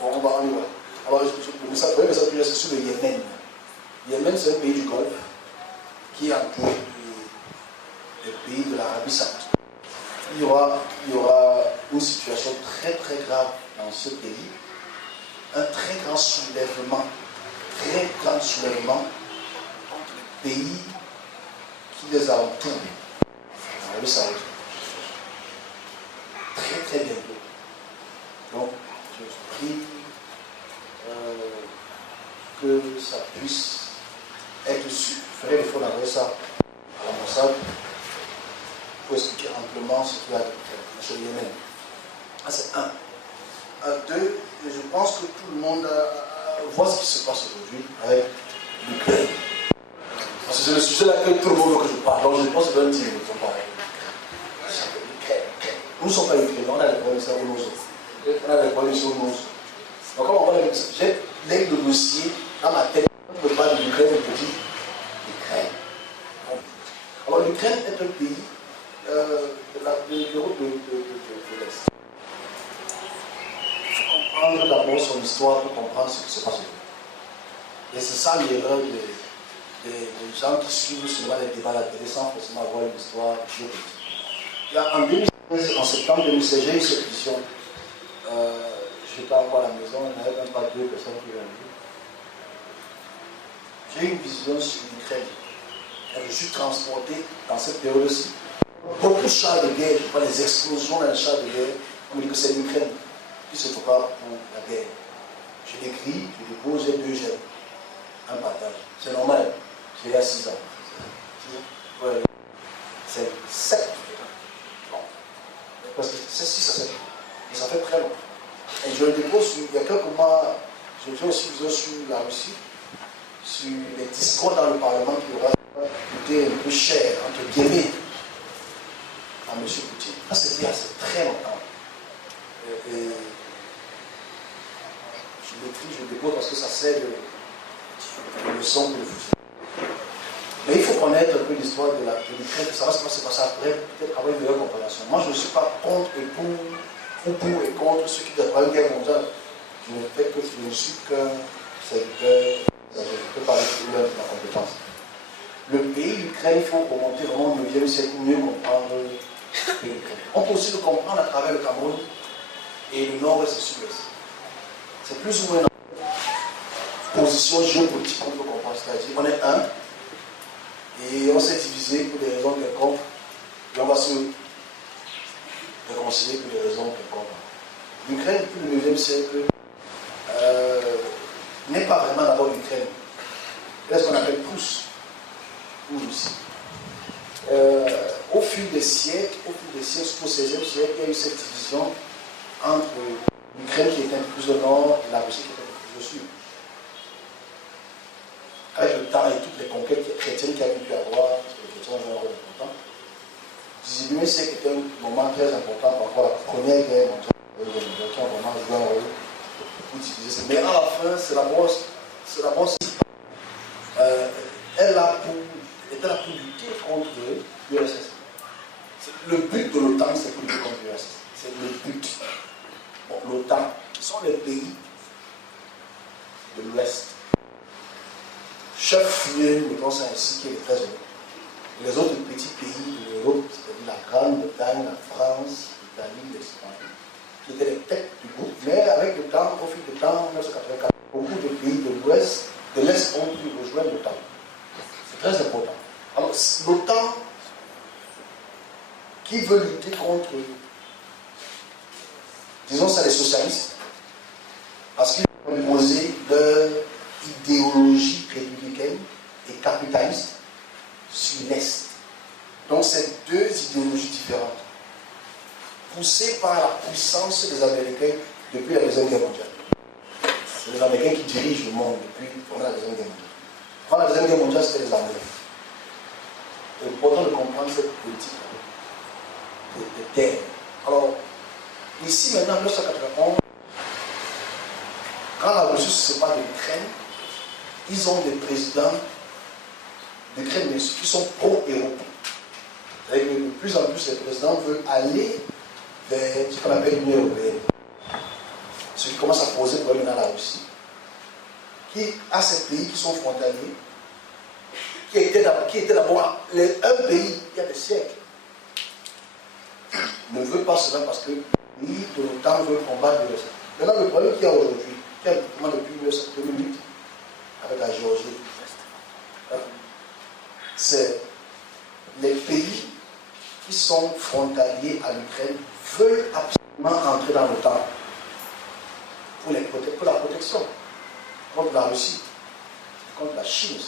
Bon, on y va. Alors, le message que j'ai, c'est sur le Yémen. Le Yémen, c'est un pays du Golfe qui est entouré des pays de l'Arabie Saoudite. Il y aura une situation très très grave dans ce pays, un très grand soulèvement contre les pays qui les entourent, l'Arabie Saoudite. Très très bientôt. Donc, je prie que ça puisse être su. Il ferait l'effort d'envoyer ça à l'ambassade pour expliquer amplement ce qu'il y a sur le Yémen. Ah, c'est un. Deux, je pense que tout le monde voit ce qui se passe aujourd'hui avec l'Ukraine. Parce que c'est le sujet là que tout le monde veut que je parle. Donc je pense que c'est un sont pareils. Nous ne sommes pas Ukrainiens, on a des problèmes sur nos autres. On a des problèmes sur nos autres. Donc quand on va j'ai les dossiers dans ma tête, on ne peut pas de l'Ukraine, on peut dire l'Ukraine. Alors l'Ukraine est un pays de l'Europe de l'Est. Il faut comprendre d'abord son histoire pour comprendre ce qui se passe aujourd'hui. Et c'est ça l'erreur des gens qui suivent seulement les débats à la télé sans forcément avoir une histoire géopolitique. En 2016, en septembre 2016, j'ai eu cette vision. Je n'étais pas encore à la maison, il n'y avait même pas 2 personnes qui l'ont vu. J'ai eu une vision sur l'Ukraine. Je suis transporté dans cette période-ci. Beaucoup de chars de guerre, je vois les explosions dans les chars de guerre. On me dit que c'est l'Ukraine qui se prépare pour la guerre. Je l'écris, je dépose, j'ai 2 gemmes. Un partage. C'est normal. J'ai il y a 6 ans. Ouais. C'est 7. Bon. Parce que c'est 6 à 7. Et ça fait très long. Et je le dépose sur, il y a quelques mois, je fais aussi vision sur la Russie, sur les discours dans le Parlement qui aura coûté un peu cher, entre guillemets, à M. Poutine. Ça, c'était il y a très longtemps. Et je l'écris, je le dépose parce que ça sert de leçon pour le futur. Mais il faut connaître un peu l'histoire de l'Ukraine, pour savoir ce qui va se passer après, peut-être avoir une meilleure compréhension. Moi, je ne suis pas contre et pour et contre ceux qui de la Première Guerre mondiale. Je ne fais que je ne suis qu'un serviteur, je peux parler de ma compétence. Le pays, l'Ukraine, il faut remonter vraiment au 9e siècle pour mieux comprendre l'Ukraine. On peut aussi le comprendre à travers le Cameroun et le nord-ouest et le sud-ouest. C'est plus ou moins une position géopolitique qu'on peut comprendre. C'est-à-dire qu'on est un et on s'est divisé pour des raisons quelconques et on va se réconcilier pour des raisons quelconques. L'Ukraine, depuis le 9e siècle, n'est pas vraiment d'abord l'Ukraine. C'est ce qu'on appelle Prusse ou Russie. Au fil des siècles, jusqu'au 16e siècle, il y a eu cette division entre l'Ukraine qui était un peu plus au nord et la Russie qui était un peu plus au sud. Avec le temps et toutes les conquêtes chrétiennes qu'il y a pu avoir, parce que les chrétiens ont un rôle important, le 19e siècle était un moment très important par rapport à la Première Guerre mondiale, qui a vraiment joué un rôle pour diviser ça. Mais à la fin, c'est la brosse. Elle était là pour lutter contre l'URSS. Le but de l'OTAN, c'est pour lutter contre l'URSS. C'est le but. Bon, l'OTAN, ce sont les pays de l'Ouest. Chef fuyé, mettons ça ainsi, qui est très heureux. Les autres petits pays de l'Europe, c'est-à-dire la Grande-Bretagne, la France, l'Italie, l'Espagne, qui étaient les têtes du groupe, mais avec le temps, au fil du temps, en 1984, beaucoup de pays de l'Ouest, de l'Est ont pu rejoindre l'OTAN. C'est très important. Alors, l'OTAN, qui veut lutter contre, disons ça, les socialistes, parce qu'ils ont imposé leur idéologie républicaine et capitaliste sur l'Est. Donc, c'est 2 idéologies différentes, poussées par la puissance des Américains depuis la Deuxième Guerre mondiale. C'est les Américains qui dirigent le monde depuis pendant la Deuxième Guerre mondiale. Pendant la Deuxième Guerre mondiale, c'était les Anglais. C'est important de comprendre cette politique de guerre. Alors, ici maintenant, en 1991, quand la Russie se sépare de l'Ukraine, ils ont des présidents d'Ukraine qui sont pro-européens. De plus en plus, les présidents veulent aller vers ce qu'on appelle l'Union européenne. ce qui commence à poser problème dans la Russie, qui a ces pays qui sont frontaliers, qui était d'abord un pays il y a des siècles, ne veut pas cela parce que les pays de l'OTAN veulent combattre l'URSS. Maintenant, le problème qu'il y a aujourd'hui, qui est depuis 2008, avec la Géorgie, c'est les pays qui sont frontaliers à l'Ukraine veulent absolument entrer dans l'OTAN pour la protection contre la Russie, contre la Chine.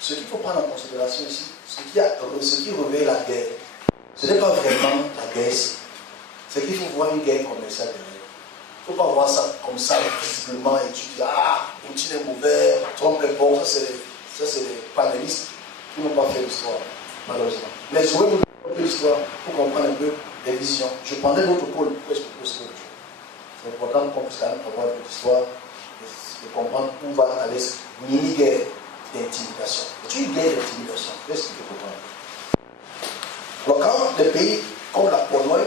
Ce qu'il faut prendre en considération ici, ce qui réveille la guerre, ce n'est pas vraiment la guerre ici. C'est qu'il faut voir une guerre commerciale derrière. Il ne faut pas voir ça comme ça, visiblement, et tu dis, ah, Poutine est mauvais, Trump est bon, ça c'est les panélistes qui n'ont pas fait l'histoire, malheureusement. Mais je vais vous donner un peu l'histoire pour comprendre un peu les visions. Je prendrai d'autres pôles pour expliquer ce que je veux. C'est important qu'on puisse quand même avoir un peu d'histoire et comprendre où va aller cette mini-guerre d'intimidation. C'est une guerre d'intimidation. Je vais expliquer pourquoi. Alors, quand des pays comme la Pologne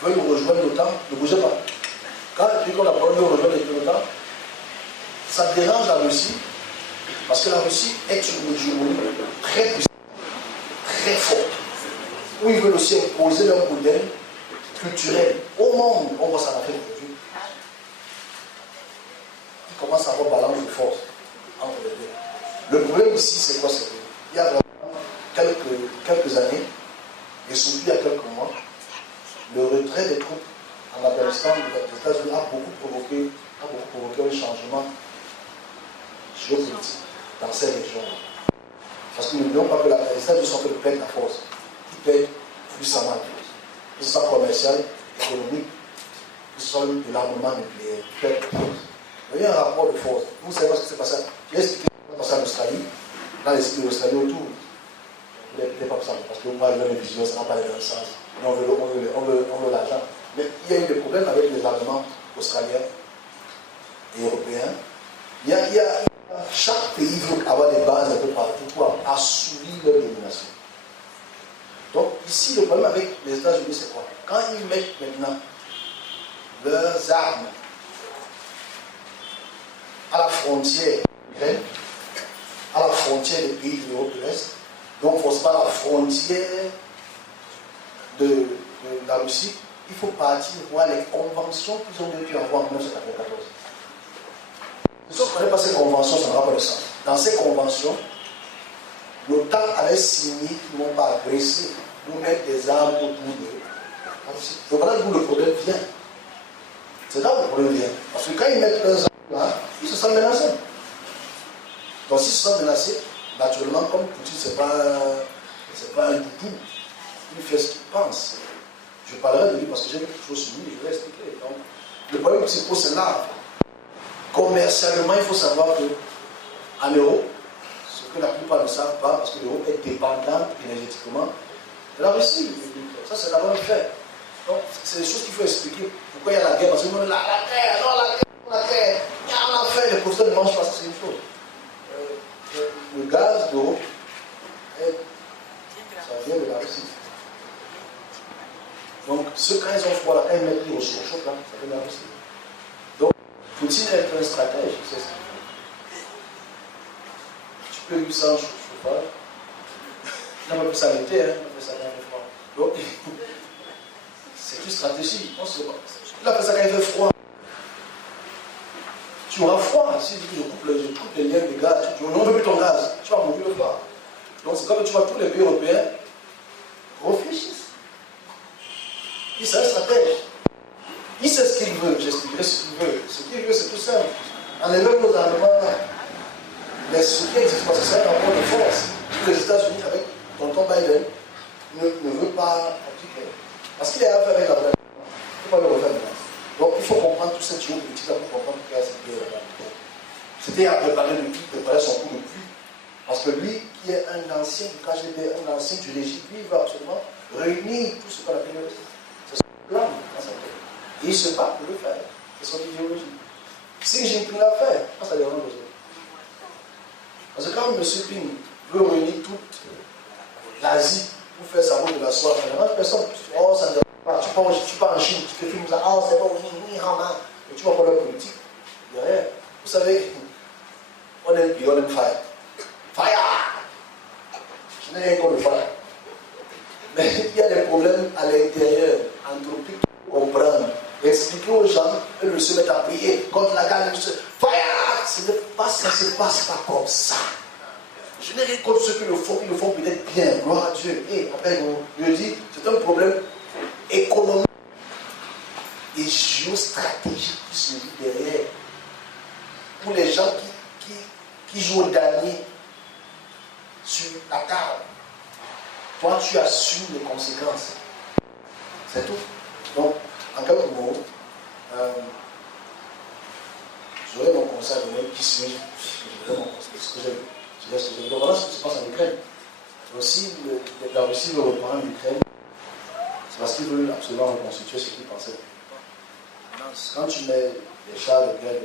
veulent rejoindre l'OTAN, ne bougez pas. Quand les pays comme la Pologne veulent rejoindre l'OTAN, ça dérange la Russie, parce que la Russie est une hégémonie très puissante, très forte, où ils veulent aussi imposer leur modèle culturel au monde. On voit ça en Afrique aujourd'hui. Ils commencent à avoir balance de force entre les deux. Le problème ici, c'est quoi? C'est qu'il y a vraiment quelques années, et surtout il y a quelques mois, le retrait des troupes en Afghanistan des États-Unis a beaucoup provoqué un changement géopolitique dans ces régions-là. Parce que nous n'oublions pas que les États-Unis sont en train de perdre la force. Ils perdent puissamment la force. Que ce soit commercial, économique, que ce soit de l'armement nucléaire. Ils perdent la force. Il y a un rapport de force. Vous savez ce qui s'est passé? J'ai expliqué ce qui s'est passé en Australie, dans les sites de l'Australie autour. Vous n'êtes pas ça, parce que moi, je veux les visions, ça n'a pas le même sens. On veut l'argent. Mais il y a eu des problèmes avec les armements australiens et européens. Chaque pays veut avoir des bases un peu partout pour assouvir leur domination. Donc, ici, le problème avec les États-Unis, c'est quoi? Quand ils mettent maintenant leurs armes à la frontière ukrainienne, à la frontière des pays de l'Europe de l'Est, donc forcément à la frontière de la Russie, il faut partir voir les conventions qu'ils ont pu avoir en 1994. Si on ne connaît pas ces conventions, ça n'aura pas de sens. Dans ces conventions, l'OTAN avait signé qu'ils n'ont pas agressé, nous mettre des armes autour d'eux. Donc voilà d'où le problème vient. C'est là où le problème vient. Parce que quand ils mettent leurs armes là, ils se sentent menacés. Donc s'ils se sentent menacés, naturellement, comme Poutine, c'est pas un doudou, il fait ce qu'il pense. Je parlerai de lui parce que j'ai quelque chose sur lui, je vais expliquer. Donc, le problème qui se pose, c'est là. Commercialement, il faut savoir qu'en Europe, ce que la plupart ne savent pas, parce que l'Europe est dépendante énergétiquement de la Russie. Ça, c'est d'abord un fait. Donc, c'est des choses qu'il faut expliquer. Pourquoi il y a la guerre? Parce que la guerre, non, la guerre, il y a un affaire, les professeurs ne mangent pas, ça c'est une chose. Le gaz d'Europe, ça vient de la Russie. Donc, ceux, quand ils ont froid, là, quand ils mettent les ressources chaudes, là, ça vient de la Russie. Donc, Poutine est un stratège, c'est ça. Tu peux lui sans chauffage. Il n'a pas pu s'arrêter, hein, il a fait ça quand il fait froid. Donc, c'est une stratégie. Il a fait ça quand il fait froid. Tu auras froid. Si je coupe les liens de gaz, tu ne veux plus ton gaz, tu vas mourir de froid. Donc, c'est comme tu vois tous les pays européens réfléchissent. Il c'est un stratège. Il sait ce qu'il veut, j'expliquerai ce qu'il veut. Ce qu'il veut, c'est tout simple. Enlevez nos armements là. Mais ce qui existe, parce que c'est un rapport de force que les États-Unis, avec tonton Biden, ne veut pas appliquer. Parce qu'il est affaire avec la guerre. Il ne faut pas le refaire maintenant. Donc il faut comprendre toute cette géopolitique là pour comprendre qu'il y a cette guerre là. C'était à préparer le but, préparer son coup de pluie. Parce que lui, qui est un ancien du KGB, un ancien du régime, lui, il va absolument réunir tout ce qu'on appelle le plan dans sa tête. Et il se bat pour le faire. C'est son idéologie. Si j'ai pris l'affaire, ça dérange besoin. Parce que quand M. Ping veut réunir toute l'Asie pour faire sa route de la soie, personne, oh, ça ne dérange pas. tu pars en Chine, tu te filmes ça, ah c'est bon, oui, rama. Et tu vas voir leur politique, il n'y a rien. Vous savez, on aime puis on aime fire. Fire! Je n'ai rien contre le fire. Mais il y a des problèmes à l'intérieur, anthropiques, pour comprendre. Expliquer aux gens, eux se mettent à prier contre la guerre. Fire! Ce n'est pas, ça ne se passe pas comme ça. Je n'ai rien contre ceux qui le font peut-être bien, gloire à Dieu. Et après, je dis, c'est un problème économique et géostratégique qui se vit derrière. Pour les gens qui jouent au dernier sur la table. Toi, tu assumes les conséquences. C'est tout. Donc, en quelques mots, j'aurais mon conseil à donner qui suis-je. J'aurais mon conseil. Ce que j'ai vu. Donc voilà ce qui se passe en Ukraine. Aussi, la Russie veut reprendre l'Ukraine. C'est parce qu'ils veulent absolument reconstituer ce qu'ils pensaient. Quand tu mets les chars de guerre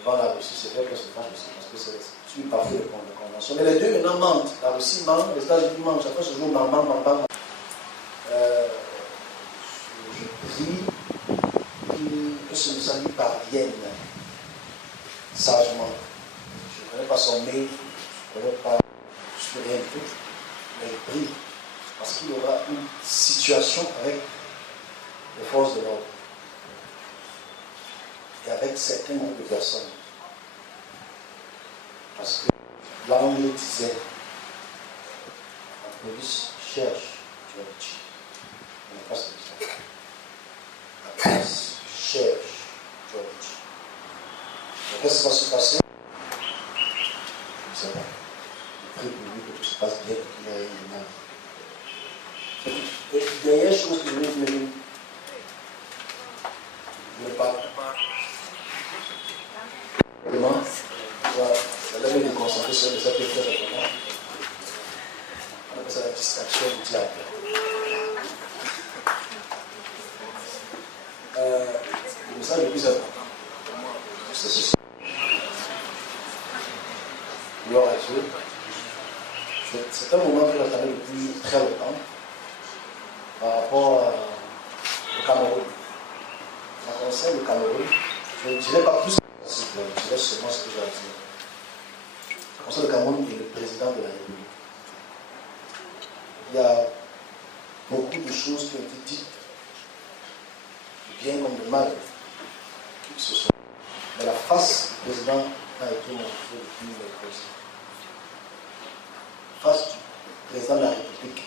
devant la Russie, c'est vrai que c'est fâche aussi, parce que c'est une partie de convention. Mais les deux maintenant mentent. La Russie ment, les États-Unis mentent. Chacun se joue ment. Je prie que ce salut parvienne sagement. Je ne connais pas son mail, je ne connais pas, je ne fais rien du tout, mais je prie parce qu'il y aura une situation avec les forces de l'ordre et avec certains groupes de personnes. Parce que là on le disait, la police cherche Georgie. On n'a pas cette question. La police cherche Georgie. Qu'est-ce qui va se passer? Je ne sais pas. Je prie pour lui que tout se passe bien, qu'il ait une image. Et dernière chose que je voulais dire, je ne parle pas. Vraiment, ça l'a mis de concentrer sur ça qui est très important. On appelle ça la distraction du diable. Le message le plus important, c'est ceci. Gloire à Dieu. C'est un moment que j'attendais depuis très longtemps par rapport au Cameroun. En concerne le Cameroun, je ne dirais pas plus, je dirais seulement ce que j'ai à dire. En concerne le Cameroun et le président de la République. Il y a beaucoup de choses qui ont été dites, du bien comme de mal, qui se sont. Mais la face du président a été montrée depuis mercredi. La face du président de la République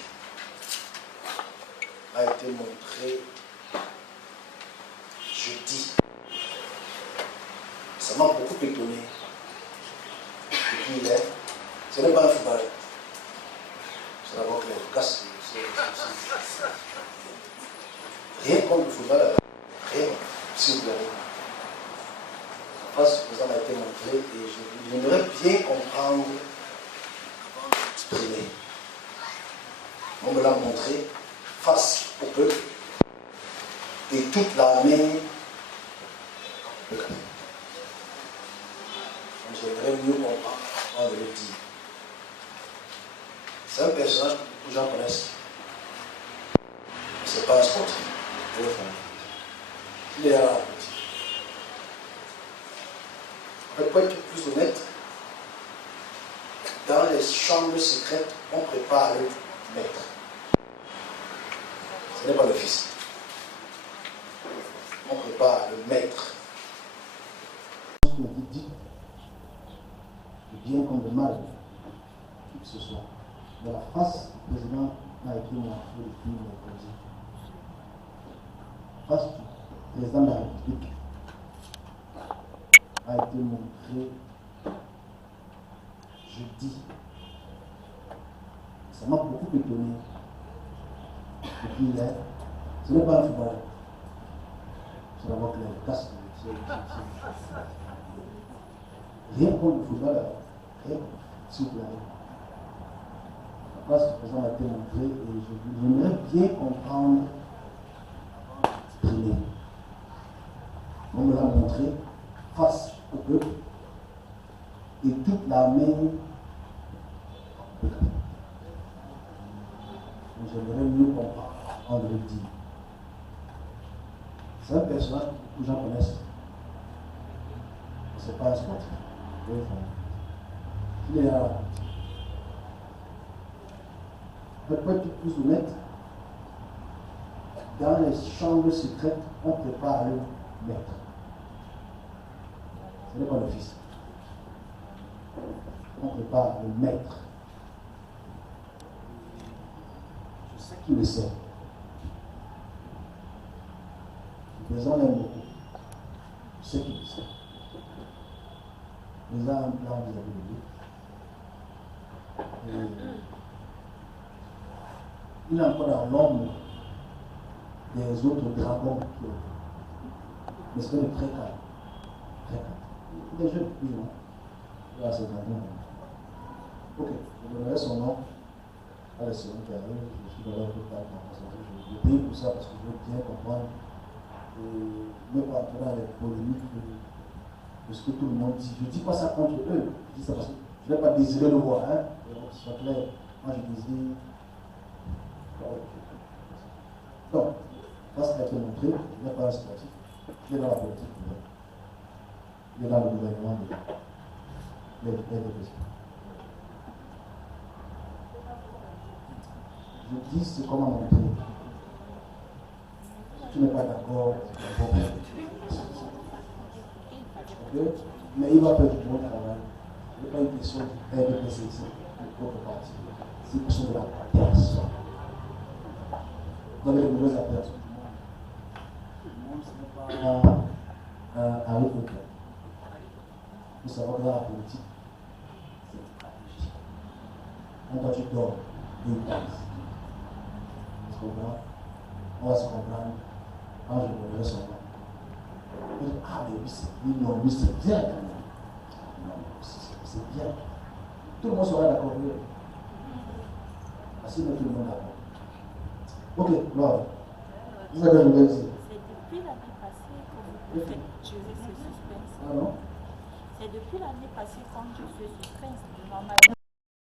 a été montrée jeudi. Ça m'a beaucoup étonné. Depuis hier, ce n'est pas un football. C'est d'abord que les casse. Rien contre le football, rien, s'il vous plaît. La face du président a été montrée et j'aimerais bien comprendre avant d'exprimer. On me l'a montré face au peuple et toute l'armée. J'aimerais mieux comprendre avant de le dire. C'est un personnage que beaucoup de gens connaissent. Ce n'est pas un sportif. Il est là la politique. En fait, pour être plus honnête, dans les chambres secrètes, on prépare le maître. Ce n'est pas le fils. On prépare le maître. Dit du bien comme de mal, qui que ce soit. De la face du président a été montrée depuis mercredi. La face du président de la République a été montrée jeudi. Ça m'a beaucoup étonné. Depuis hier, ce n'est pas un football. C'est d'abord que les casques. Rien contre le football, rien, s'il vous plaît. La place du président a été montrée et j'aimerais bien comprendre avant d'exprimer. On me l'a montré face au peuple et toute l'armée. J'aimerais mieux comprendre avant de le dire. C'est un personnage que beaucoup de gens connaissent. Ce n'est pas un sportif. Il est là. Pour être plus honnête, dans les chambres secrètes, on prépare le maître. Ce n'est pas le fils. On prépare le maître. Je sais qu'il le sait. Le président l'aime beaucoup. Je sais qu'il le sait. Le président a un plan vis-à-vis de lui. Il est encore dans l'ombre des autres dragons qui ont. Mais c'est très calme. Très calme. Des jeunes plus loin. Là, c'est dragons. Ok, je donnerai son nom à la seconde qui arrive. Je suis dans leur total conversation. Je prie pour ça parce que je veux bien comprendre et ne pas entrer dans les polémiques de ce que tout le monde dit. Je ne dis pas ça contre eux. Je dis ça parce que je n'ai pas désiré le voir. Hein. Que ce soit clair. Moi, je désire. Donc, ça a été montré, il n'est pas un sportif, il est dans la politique, il est dans le gouvernement des questions. Je dis ce qu'on m'a montré. Si tu n'es pas d'accord, c'est bon. Okay? Mais il va faire du bon travail. Ce n'est pas une question de RDPC ici, de votre parti. C'est une question de la personne. Vous avez de mauvaises affaires. Tout le monde, ce n'est pas un recruteur. Il faut savoir que dans la politique, c'est stratégique. Quand toi tu dors, il passe. Tu comprends? On va se comprendre quand je donnerai son nom. Ah, mais lui, c'est lui, non, lui, c'est bien quand même. Non, c'est bien. Tout le monde sera d'accord avec lui. Parce qu'il met tout le monde d'accord. Ok, voilà. C'est ça que je voulais dire. C'est depuis l'année passée que vous faites durer ce suspense. Ah non? C'est depuis l'année passée quand je fais suspense. Normalement.